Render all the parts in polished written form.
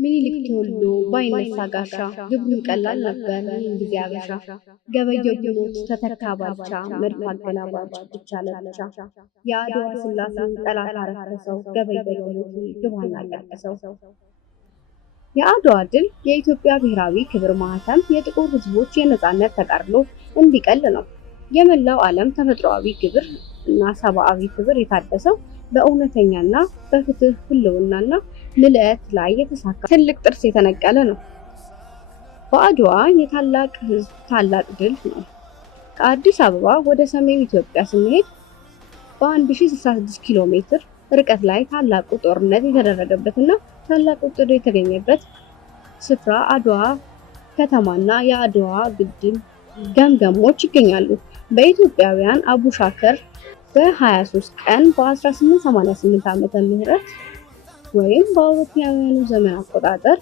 ምኒልክ ተወልዶ ባይነሳ ጋሻ ግብሩን ቀላል ነበር ይህን ጊዜ አበሻ። ገበየው ቢሞት ተተካ ባልቻ መድፍ አገላባጭ ብቻ ለብቻ። የአድዋ ስላሴን ጠላት አረከሰው ገበየው ሞት ግባና ቀርቅሰው። የአድዋ ድል የኢትዮጵያ ብሔራዊ ክብር ማህተም የጥቁር ሕዝቦች የነጻነት ተጋድሎ እንዲቀል ነው። የመላው ዓለም ተፈጥሯዊ ክብር እና ሰብአዊ ክብር የታደሰው በእውነተኛና በፍትህ ህልውናና ምልዕት ላይ የተሳካ ትልቅ ጥርስ የተነቀለ ነው። በአድዋ የታላቅ ህዝብ ታላቅ ድል ነው። ከአዲስ አበባ ወደ ሰሜን ኢትዮጵያ ስንሄድ በ1066 ኪሎ ሜትር ርቀት ላይ ታላቁ ጦርነት የተደረገበትና ታላቁ ድል የተገኘበት ስፍራ አድዋ ከተማና የአድዋ ግድብ ገምገሞች ይገኛሉ። በኢትዮጵያውያን አቡሻከር በ23 ቀን በ1888 ዓመተ ምህረት ወይም በአውሮፓውያኑ ዘመን አቆጣጠር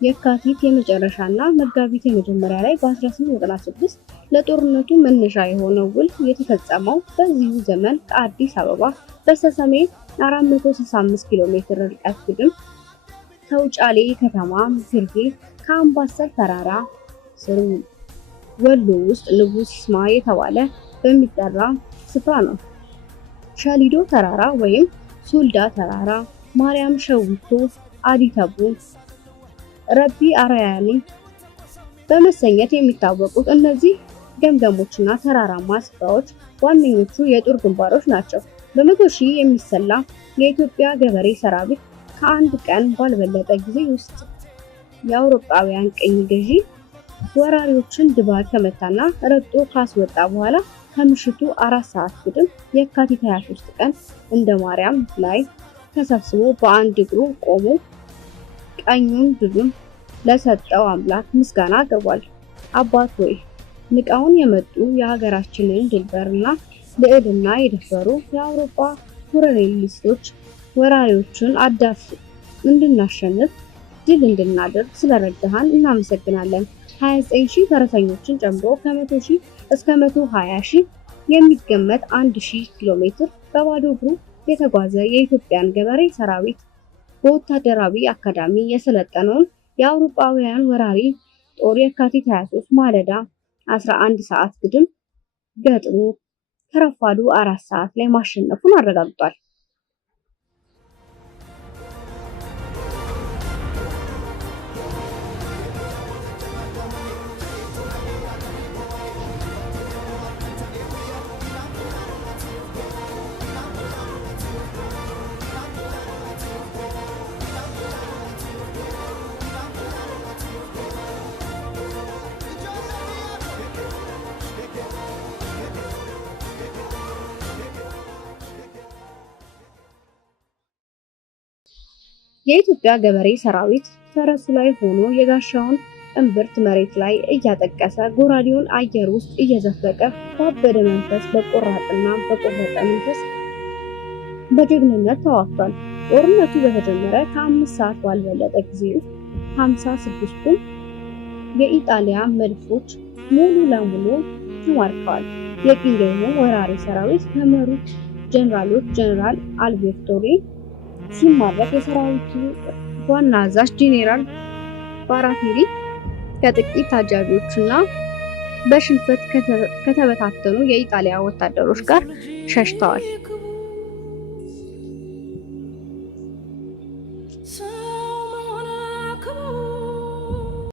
የካቲት የመጨረሻና መጋቢት የመጀመሪያ ላይ በ1896 ለጦርነቱ መነሻ የሆነው ውል የተፈጸመው በዚሁ ዘመን ከአዲስ አበባ በስተሰሜን 465 ኪሎ ሜትር ርቀት ግድም ከውጫሌ ከተማ ግርጌ ከአምባሰል ተራራ ስር ወሎ ውስጥ ንጉስ ይስማ የተባለ በሚጠራ ስፍራ ነው። ሸሊዶ ተራራ ወይም ሱልዳ ተራራ፣ ማርያም ሸዊቶ፣ አዲተቡ፣ ረቢ አርያኒ በመሰኘት የሚታወቁት እነዚህ ገምገሞችና ተራራማ ስፍራዎች ዋነኞቹ የጦር ግንባሮች ናቸው። በመቶ ሺህ የሚሰላ የኢትዮጵያ ገበሬ ሰራዊት ከአንድ ቀን ባልበለጠ ጊዜ ውስጥ የአውሮፓውያን ቅኝ ገዢ ወራሪዎችን ድባቅ ከመታና ረግጦ ካስወጣ በኋላ ከምሽቱ 4 ሰዓት ግድም የካቲት 23 ቀን እንደ ማርያም ላይ ተሰብስቦ በአንድ እግሩ ቆሞ ቀኙን ድሉን ለሰጠው አምላክ ምስጋና አቅርቧል። አባት ሆይ ንቃውን የመጡ የሀገራችንን ድንበርና ልዕልና የደፈሩ የአውሮፓ ኮሎኒያሊስቶች ወራሪዎችን አዳፍ እንድናሸንፍ ድል እንድናደርግ ስለረዳሃን እናመሰግናለን። 29,000 ፈረሰኞችን ጨምሮ ከ100,000 እስከ 120,000 የሚገመት 1,000 ኪሎ ሜትር በባዶ እግሩ የተጓዘ የኢትዮጵያን ገበሬ ሰራዊት በወታደራዊ አካዳሚ የሰለጠነውን የአውሮፓውያን ወራሪ ጦር የካቲት 23 ማለዳ 11 ሰዓት ግድም ገጥሞ ከረፋዱ 4 ሰዓት ላይ ማሸነፉን አረጋግጧል። የኢትዮጵያ ገበሬ ሰራዊት ፈረሱ ላይ ሆኖ የጋሻውን እምብርት መሬት ላይ እያጠቀሰ ጎራዴውን አየር ውስጥ እየዘፈቀ ባበደ መንፈስ በቆራጥና በቆረጠ መንፈስ በጀግንነት ተዋግቷል። ጦርነቱ በተጀመረ ከ5 ሰዓት ባልበለጠ ጊዜ ውስጥ 56ቱም የኢጣሊያ መድፎች ሙሉ ለሙሉ ተማርከዋል። የቅኝ ገዢው ወራሪ ሰራዊት ከመሩት ጀነራሎች ጀነራል አልቤርቶሪ ሲማረክ የሰራዊቱ ዋና አዛዥ ጄኔራል ባራቴሪ ከጥቂት አጃቢዎችና በሽንፈት ከተበታተኑ የኢጣሊያ ወታደሮች ጋር ሸሽተዋል።